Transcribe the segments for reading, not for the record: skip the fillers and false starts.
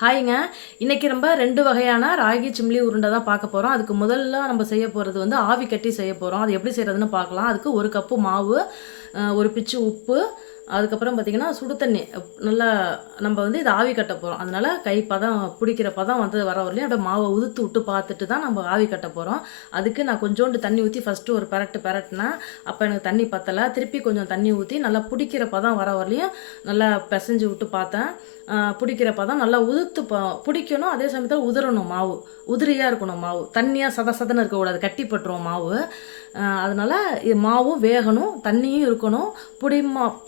ஹாய்ங்க. இன்னைக்கு நம்ம 2 வகையான ராகி சிம்லி உருண்டை தான் பார்க்க போறோம். அதுக்கு முதல்ல நம்ம செய்ய போறது வந்து ஆவி கட்டி செய்ய போறோம். அது எப்படி செய்றதுன்னு பார்க்கலாம். அதுக்கு 1 கப்பு மாவு, 1 பிச்சு உப்பு, அதுக்கப்புறம் பார்த்தீங்கன்னா, சுடு தண்ணி நல்லா நம்ம வந்து இத ஆவி கட்ட போறோம். அதனால கை பதம் புடிக்கிற பதம் வந்து வர வரலையும் அப்படியே மாவ உதுத்து விட்டு பார்த்துட்டு தான் நம்ம ஆவி கட்ட போறோம். அதுக்கு நான் கொஞ்சோண்டு தண்ணி ஊத்தி ஃபர்ஸ்ட்டு ஒரு பெரட்டுனேன். அப்ப எனக்கு தண்ணி பத்தல. திருப்பி கொஞ்சம் தண்ணி ஊத்தி நல்லா புடிக்கிற பதம் வர வரலையும் நல்லா பெசஞ்சு விட்டு பார்த்தேன். புடிக்கிற பதம் நல்லா உதுத்து புடிக்கணும். அதே சமயத்தில் உதிரணும் மாவு. உதிரியா இருக்கணும் மாவு. தண்ணியா சத சதன்னு இருக்கக்கூடாது. கட்டி பட்டுரும் மாவு. அதனால மாவும் வேகணும், தண்ணியும் இருக்கணும்,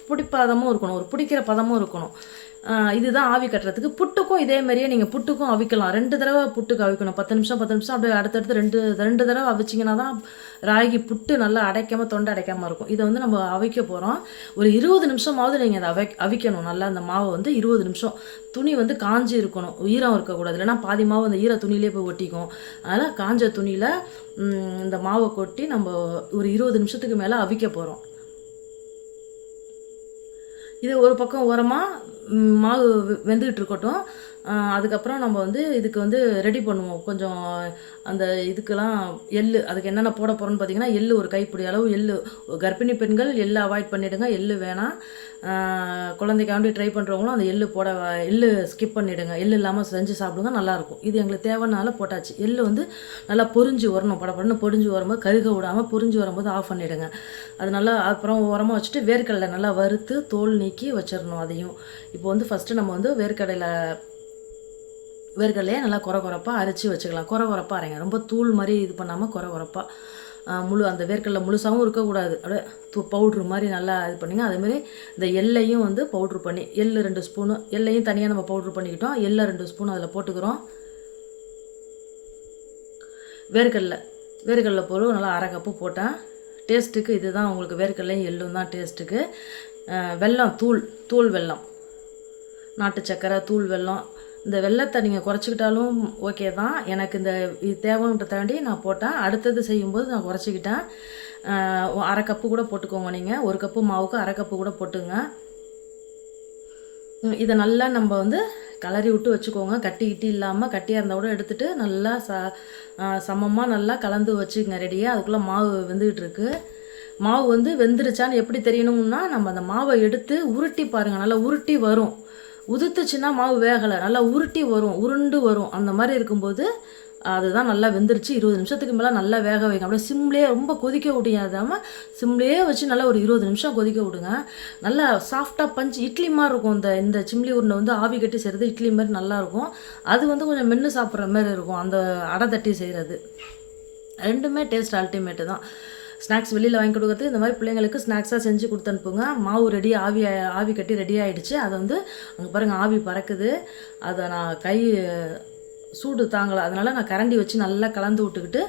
புடிப்பதமும் இருக்கணும். ஒரு புடிக்கிற பதமும் இருக்கணும். இதுதான் ஆவி கட்டுறதுக்கு. புட்டுக்கும் இதே மாதிரியே நீங்கள் புட்டுக்கும் அவிக்கலாம். 2 தடவை புட்டுக்கு அவிக்கணும். 10 நிமிஷம் 10 நிமிஷம் அப்படியே அடுத்தடுத்து 2 தடவை அவிச்சிங்கன்னா தான் ராகி புட்டு நல்லா அடைக்காம தொண்டை அடைக்காமல் இருக்கும். இதை வந்து நம்ம அவிக்க போகிறோம். ஒரு 20 நிமிஷமாவது நீங்கள் அதை அவிக்கணும். நல்லா அந்த மாவை வந்து 20 நிமிஷம். துணி வந்து காஞ்சி இருக்கணும், ஈரம் இருக்கக்கூடாது. இல்லைன்னா பாதி மாவு அந்த ஈர துணியிலே போய் ஒட்டிக்கும். அதனால் காஞ்ச துணியில் இந்த மாவை கொட்டி நம்ம ஒரு 20 நிமிஷத்துக்கு மேலே அவிக்க போகிறோம். இது ஒரு பக்கம் ஓரமாக மாவு வெந்துக்கிட்டு இருக்கட்டும். அதுக்கப்புறம் நம்ம வந்து இதுக்கு வந்து ரெடி பண்ணுவோம். கொஞ்சம் அந்த இதுக்கெல்லாம் அதுக்கு என்னென்ன போட போகிறோன்னு பார்த்தீங்கன்னா, ஒரு கைப்பிடி அளவு கர்ப்பிணி பெண்கள் அவாய்ட் பண்ணிவிடுங்க. வேணாம். குழந்தைக்காண்டி ட்ரை பண்ணுறவங்களும் அந்த ஸ்கிப் பண்ணிவிடுங்க. இல்லாமல் செஞ்சு சாப்பிடுங்க, நல்லாயிருக்கும். இது எங்களுக்கு தேவைனால போட்டாச்சு. வந்து நல்லா பொரிஞ்சு வரணும். படப்படன்னு பொரிஞ்சு வரும்போது கருக விடாமல் பொரிஞ்சு வரும்போது ஆஃப் பண்ணிவிடுங்க. அது நல்லா அப்புறம் உரமாக வச்சுட்டு வேர்க்கடலை நல்லா வறுத்து தோல் நீக்கி வச்சிடணும். அதையும் இப்போ வந்து ஃபஸ்ட்டு நம்ம வந்து வேர்க்கடலையே நல்லா குறப்பாக அரைச்சி வச்சுக்கலாம். குறப்பாக அரைங்க. ரொம்ப தூள் மாதிரி இது பண்ணாமல் குறப்பாக அந்த வேர்க்கடலை முழுசாகவும் இருக்கக்கூடாது. அப்படியே பவுட்ரு மாதிரி நல்லா இது பண்ணிங்க. அதேமாதிரி இந்த எள்ளையும் வந்து பவுட்ரு பண்ணி 2 ஸ்பூனு எள்ளையும் தனியாக நம்ம பவுட்ரு பண்ணிக்கிட்டோம். 2 ஸ்பூன் அதில் போட்டுக்கிறோம். வேர்க்கடலை பொருள் நல்லா 1/2 கப்பு போட்டேன். டேஸ்ட்டுக்கு இதுதான் உங்களுக்கு வேர்க்கடலையும் எள்ளும் தான் டேஸ்ட்டுக்கு. வெல்லம் தூள் வெல்லம், நாட்டு சக்கரை, தூள் வெல்லம். இந்த வெல்லத்தை நீங்கள் குறைச்சிக்கிட்டாலும் ஓகே தான். எனக்கு இது தேவைன்ற தாண்டி நான் போட்டேன். அடுத்தது செய்யும்போது நான் குறைச்சிக்கிட்டேன். 1/2 கப்பு கூட போட்டுக்கோங்க. நீங்கள் 1 கப்பு மாவுக்கு 1/2 கப்பு கூட போட்டுங்க. இதை நல்லா நம்ம வந்து கலரி விட்டு வச்சுக்கோங்க. கட்டி இல்லாமல், கட்டியாக இருந்தால் கூட எடுத்துகிட்டு நல்லா சமமாக நல்லா கலந்து வச்சுக்கங்க ரெடியாக. அதுக்குள்ளே மாவு வெந்துக்கிட்டு இருக்கு. மாவு வந்து வெந்துருச்சான்னு எப்படி தெரியணும்னா, நம்ம அந்த மாவை எடுத்து உருட்டி பாருங்கள். நல்லா உருட்டி வரும். உதுத்துச்சுன்னா மாவு வேகலை. நல்லா உருட்டி வரும், உருண்டு வரும். அந்த மாதிரி இருக்கும்போது அதுதான் நல்லா வெந்துருச்சு. 20 நிமிஷத்துக்கு மேலே நல்லா வேக வைங்க. அப்படியே சிம்லேயே ரொம்ப கொதிக்க விடாமல் சிம்லேயே வச்சு நல்லா ஒரு 20 நிமிஷம் கொதிக்க விடுங்க. நல்லா சாஃப்டாக பஞ்சு இட்லி மாதிரி இருக்கும். இந்த சிம்லி உருண்டை வந்து ஆவி கட்டி செய்கிறது இட்லி மாதிரி நல்லாயிருக்கும். அது வந்து கொஞ்சம் மென்று சாப்பிட்ற மாதிரி இருக்கும் அந்த அடை தட்டி செய்கிறது. ரெண்டுமே டேஸ்ட் அல்டிமேட்டு தான். ஸ்நாக்ஸ் வெளியில் வாங்கி கொடுக்குறது இந்த மாதிரி பிள்ளைங்களுக்கு ஸ்நாக்ஸாக செஞ்சு கொடுத்து அனுப்புங்க. மாவு ரெடி ஆவி கட்டி ரெடி ஆகிடுச்சு. அதை வந்து அங்கே பாருங்கள் ஆவி பறக்குது. அதை நான் சூடு தாங்கலை. அதனால் நான் கரண்டி வச்சு நல்லா கலந்து விட்டுக்கிட்டு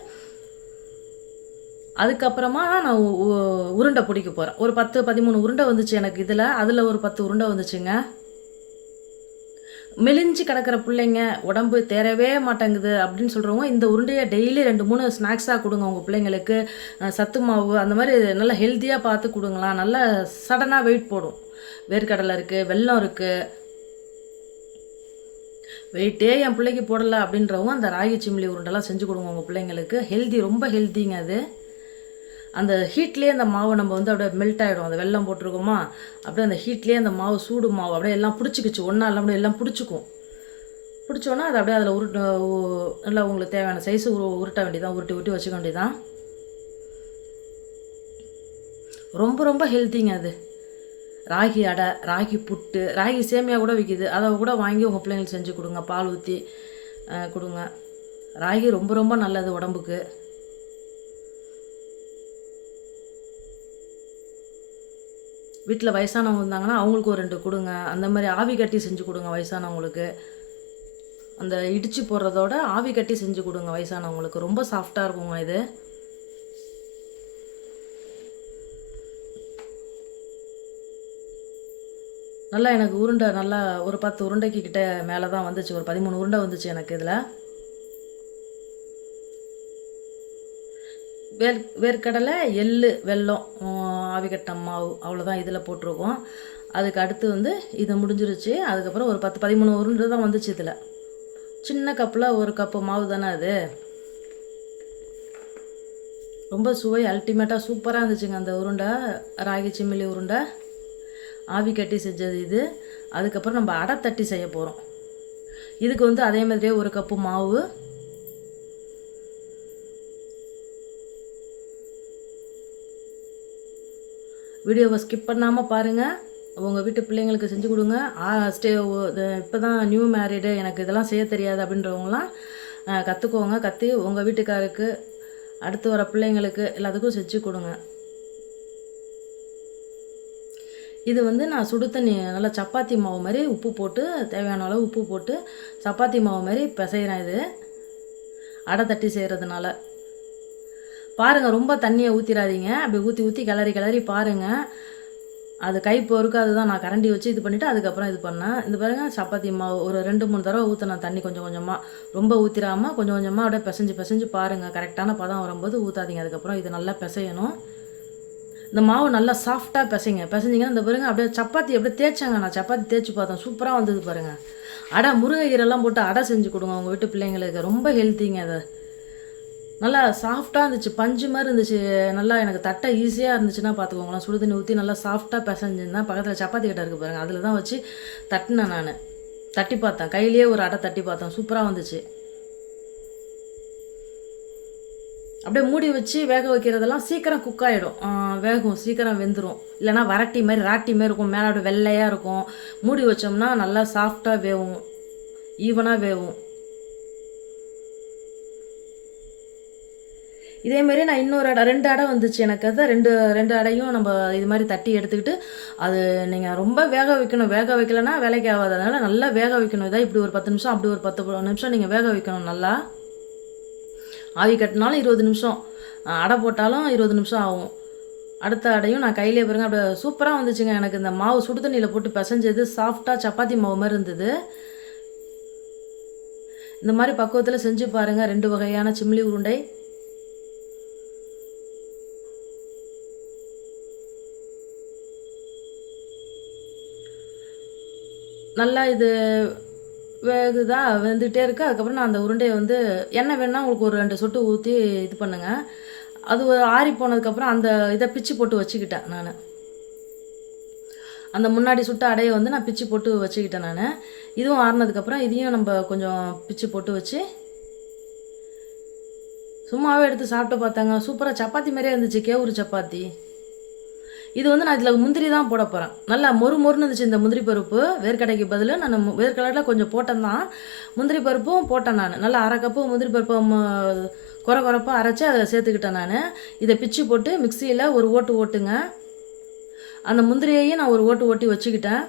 அதுக்கப்புறமா நான் உருண்டை பிடிக்க போகிறேன். ஒரு 10-13 உருண்டை வந்துச்சு எனக்கு அதில் ஒரு 10 உருண்டை வந்துச்சுங்க. மெலிஞ்சு கிடக்கிற பிள்ளைங்க உடம்பு தேரவே மாட்டேங்குது அப்படின்னு சொல்கிறவங்க இந்த உருண்டையை டெய்லி 2-3 ஸ்நாக்ஸாக கொடுங்க உங்கள் பிள்ளைங்களுக்கு. சத்து மாவு அந்த மாதிரி நல்லா ஹெல்த்தியாக பார்த்து கொடுங்களாம். நல்லா சடனாக வெயிட் போடும். வேர்க்கடலை இருக்குது, வெல்லம் இருக்குது. வெயிட்டே என் பிள்ளைக்கு போடலை அப்படின்றவங்க அந்த ராகி சிம்லி உருண்டெல்லாம் செஞ்சு கொடுங்க உங்கள் பிள்ளைங்களுக்கு. ரொம்ப ஹெல்த்திங்க அது. அந்த ஹீட்லேயே அந்த மாவை நம்ம வந்து அப்படியே மெல்ட் ஆகிடும். அந்த வெல்லம் போட்டிருக்கோமா, அப்படியே அந்த ஹீட்லேயே அந்த மாவு சூடு மாவு அப்படியே எல்லாம் பிடிச்சிக்கிச்சு. ஒன்றா இல்லை அப்படியே எல்லாம் பிடிச்சோன்னா அது அப்படியே அதில் நல்லா உங்களுக்கு தேவையான சைஸு உருட்ட வேண்டியதான். உருட்டி வச்சுக்க வேண்டியதான். ரொம்ப ஹெல்த்திங்க அது. ராகி அடை, ராகி புட்டு, ராகி சேமியா கூட விற்கிது. அதை கூட வாங்கி உங்கள் பிள்ளைங்களுக்கு செஞ்சு கொடுங்க. பால் ஊற்றி கொடுங்க. ராகி ரொம்ப நல்லது உடம்புக்கு. வீட்டில் வயசானவங்க இருந்தாங்கன்னா அவங்களுக்கு ஒரு 2 கொடுங்க. அந்த மாதிரி ஆவி கட்டி செஞ்சு கொடுங்க வயசானவங்களுக்கு. அந்த இடித்து போடுறதோட ஆவி கட்டி செஞ்சு கொடுங்க வயசானவங்களுக்கு. ரொம்ப சாஃப்டாக இருக்குங்க இது. நல்லா எனக்கு உருண்டை நல்லா ஒரு 10 உருண்டைக்கு கிட்ட மேலே தான் வந்துச்சு. ஒரு 13 உருண்டை வந்துச்சு எனக்கு இதில். வேர்க்கடலை, வெல்லம், ஆவிக்கட்டம் மாவு அவ்வளோதான் இதில் போட்டிருக்கோம். அதுக்கு அடுத்து வந்து இது முடிஞ்சிருச்சு. அதுக்கப்புறம் ஒரு 10 13 உருண்டை தான் வந்துச்சு இதில். சின்ன கப்பில் ஒரு கப்பு மாவு தானே அது. ரொம்ப சுவை அல்டிமேட்டாக சூப்பராக இருந்துச்சுங்க அந்த உருண்டை. ராகி சிமிலி உருண்டை ஆவி கட்டி செஞ்சது இது. அதுக்கப்புறம் நம்ம அடை தட்டி செய்ய போகிறோம். இதுக்கு வந்து அதே மாதிரியே ஒரு கப்பு மாவு, வீடியோவை ஸ்கிப் பண்ணாமல் பாருங்கள். உங்கள் வீட்டு பிள்ளைங்களுக்கு செஞ்சு கொடுங்க. இப்போ தான் நியூ மேரிடு, எனக்கு இதெல்லாம் செய்ய தெரியாது அப்படின்றவங்களாம் கற்றுக்கோங்க. கற்று உங்கள் வீட்டுக்காருக்கு அடுத்து வர பிள்ளைங்களுக்கு எல்லாத்துக்கும் செஞ்சு கொடுங்க. இது வந்து நான் சுடு தண்ணி நல்லா சப்பாத்தி மாவு மாதிரி உப்பு போட்டு, தேவையான அளவு உப்பு போட்டு சப்பாத்தி மாவு மாதிரி பிசைகிறேன். இது அடை தட்டி செய்கிறதுனால பாருங்கள், ரொம்ப தண்ணியை ஊற்றிடாதீங்க. அப்படி ஊற்றி கிளறி பாருங்கள். அது கை பொறுக்காது தான். நான் கரண்டி வச்சு இது பண்ணிவிட்டு அதுக்கப்புறம் இது பண்ணேன். இந்த பாருங்கள், சப்பாத்தி மாவு ஒரு 2-3 தடவை ஊற்றினேன் தண்ணி கொஞ்சம் கொஞ்சமாக. ரொம்ப ஊற்றிடாமல் கொஞ்சம் கொஞ்சமாக அப்படியே பிசைஞ்சு பாருங்கள். கரெக்டான பதம் வரும்போது ஊற்றாதீங்க. அதுக்கப்புறம் இது நல்லா பிசையணும். இந்த மாவு நல்லா சாஃப்டாக பிசைஞ்சிங்கன்னா இந்த பாருங்கள், அப்படியே சப்பாத்தி அப்படியே தேய்ச்சாங்க. நான் சப்பாத்தி தேய்ச்சி பார்த்தேன், சூப்பராக வந்தது பாருங்கள். அடை முருங்கைக்கீரைலாம் போட்டு அடை செஞ்சு கொடுங்க உங்கள் வீட்டு பிள்ளைங்களுக்கு. ரொம்ப ஹெல்த்திங்க அது. நல்லா சாஃப்டாக இருந்துச்சு, பஞ்சு மாதிரி இருந்துச்சு. நல்லா எனக்கு தட்டை ஈஸியாக இருந்துச்சுன்னா பார்த்துக்கோங்களேன். சுடு தண்ணி ஊற்றி நல்லா சாஃப்டாக பிசைஞ்சிருந்தேன். பக்கத்தில் சப்பாத்தி கட்டை இருக்குது பாருங்கள், அதில் தான் வச்சு தட்டினேன். நான் தட்டி பார்த்தேன், கையிலேயே ஒரு அடை தட்டி பார்த்தேன். சூப்பராக வந்துச்சு. அப்படியே மூடி வச்சு வேக வைக்கிறதெல்லாம் சீக்கிரம் குக் ஆகிடும், வேகும், சீக்கிரம் வெந்துடும். இல்லைனா ராட்டி மாதிரி இருக்கும், மேலே அப்படியே வெள்ளையாக இருக்கும். மூடி வச்சோம்னா நல்லா சாஃப்டாக வேகும், ஈவனாக வேகும். இதேமாரி நான் இன்னொரு அடை 2 அடை வந்துச்சு எனக்கு. அதை ரெண்டு அடையும் நம்ம இது மாதிரி தட்டி எடுத்துக்கிட்டு, அது நீங்கள் ரொம்ப வேக வைக்கணும். வேக வைக்கலைன்னா வேலைக்கு ஆகாது. அதனால் நல்லா வேக வைக்கணும். இதான் இப்படி ஒரு 10 நிமிஷம், அப்படி ஒரு 10 நிமிஷம் நீங்கள் வேக வைக்கணும். நல்லா ஆவி கட்டினாலும் 20 நிமிஷம், அடை போட்டாலும் 20 நிமிஷம் ஆகும். அடுத்த அடையும் நான் கையிலே பாருங்க, அப்படியே சூப்பராக வந்துச்சுங்க. எனக்கு இந்த மாவு சுடு தண்ணியில் போட்டு பிசைஞ்சது சாஃப்டாக சப்பாத்தி மாவு மாதிரி இருந்தது. இந்த மாதிரி பக்குவத்தில் செஞ்சு பாருங்கள். 2 வகையான சிம்லி உருண்டை. நல்லா இது வேகுதா, வெந்துகிட்டே இருக்குது. அதுக்கப்புறம் நான் அந்த உருண்டையை வந்து எண்ணெய் வேணால் உங்களுக்கு ஒரு 2 சொட்டு ஊற்றி இது பண்ணுங்கள். அது ஆறி போனதுக்கப்புறம் அந்த இதை பிச்சு போட்டு வச்சுக்கிட்டேன் நான். அந்த முன்னாடி சுட்ட அடையை வந்து நான் பிச்சு போட்டு வச்சுக்கிட்டேன் நான். இதுவும் ஆறினதுக்கப்புறம் இதையும் நம்ம கொஞ்சம் பிச்சு போட்டு வச்சு சும்மாவே எடுத்து சாப்பிட்டு பார்த்தாங்க. சூப்பராக சப்பாத்தி மாதிரியே இருந்துச்சு, கேவுரு சப்பாத்தி. இது வந்து நான் இதில் முந்திரி தான் போட போகிறேன். நல்லா மொறுன்னு இருந்துச்சு இந்த முந்திரி பருப்பு. வேர்க்கடைக்கு பதில் நான் வேர்க்கடலில் கொஞ்சம் போட்டேன் தான், முந்திரி பருப்பும் போட்டேன் நான். நல்லா 1/2 கப்பு முந்திரி பருப்பு குறைப்பாக அரைச்சி அதை சேர்த்துக்கிட்டேன் நான். இதை பிச்சு போட்டு மிக்சியில் ஒரு ஓட்டுங்க. அந்த முந்திரியையும் நான் ஒரு ஓட்டி வச்சுக்கிட்டேன்.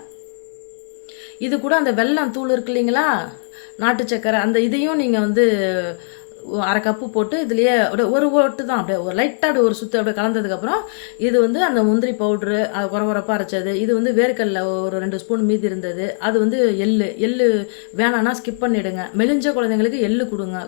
இது கூட அந்த வெல்லம் தூள் இருக்கு இல்லைங்களா, நாட்டு சக்கரை, அந்த இதையும் நீங்கள் வந்து 1/2 கப்பு போட்டு இதுலேயே அப்படியே ஒரு ஓட்டு தான், அப்படியே ஒரு லைட்டாக அப்படியே ஒரு சுற்று அப்படியே கலந்ததுக்கப்புறம் இது வந்து அந்த முந்திரி பவுட்ரு, அது குறப்பாக அரைச்சது. இது வந்து வேர்க்கடலை ஒரு 2 ஸ்பூன் மீதி இருந்தது. அது வந்து எள்ளு வேணான்னா ஸ்கிப் பண்ணிவிடுங்க. மெலிஞ்ச குழந்தைங்களுக்கு எள்ளு கொடுங்க.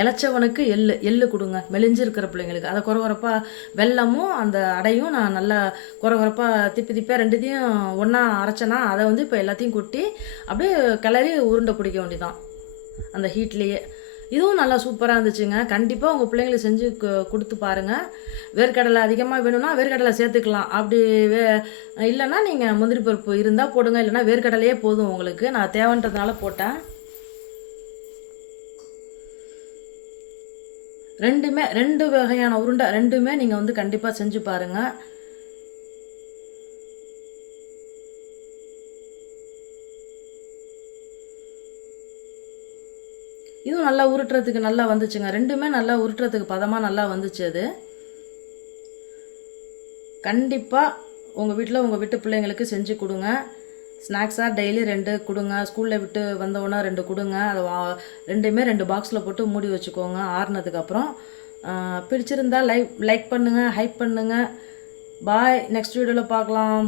இளைச்சவனுக்கு எள்ளு கொடுங்க, மெலிஞ்சிருக்கிற பிள்ளைங்களுக்கு. அதை குறப்பாக வெல்லமும் அந்த அடையும் நான் நல்லா குறப்பாக திப்பியாக 2த்தையும் ஒன்றா அரைச்சேன்னா அதை வந்து இப்போ எல்லாத்தையும் கொட்டி அப்படியே கிளறி உருண்டை பிடிக்க வேண்டியதான் அந்த ஹீட்லேயே. இதுவும் நல்லா சூப்பராக இருந்துச்சுங்க. கண்டிப்பாக உங்கள் பிள்ளைங்களுக்கு செஞ்சு கொடுத்து பாருங்கள். வேர்க்கடலை அதிகமாக வேணும்னா வேர்க்கடலை சேர்த்துக்கலாம். அப்படி இல்லைன்னா நீங்கள் முந்திரி பருப்பு இருந்தால் போடுங்க, இல்லைன்னா வேர்க்கடலையே போதும் உங்களுக்கு. நான் தேவைன்றதுனால போட்டேன். 2 வகையான உருண்டை 2மே நீங்கள் வந்து கண்டிப்பாக செஞ்சு பாருங்கள். இதுவும் நல்லா உருட்டுறதுக்கு நல்லா வந்துச்சுங்க. 2மே நல்லா உருட்டுறதுக்கு பதமாக நல்லா வந்துச்சு. அது கண்டிப்பாக உங்கள் வீட்டு பிள்ளைங்களுக்கு செஞ்சு கொடுங்க. ஸ்நாக்ஸாக டெய்லி 2 கொடுங்க. ஸ்கூலில் விட்டு வந்தோன்னா 2 கொடுங்க. அதை 2மே 2 பாக்ஸில் போட்டு மூடி வச்சுக்கோங்க ஆறுனதுக்கப்புறம். பிடிச்சிருந்தா லைக் பண்ணுங்கள், ஹைப் பண்ணுங்கள். பாய், நெக்ஸ்ட் வீடியோவில் பார்க்கலாம்.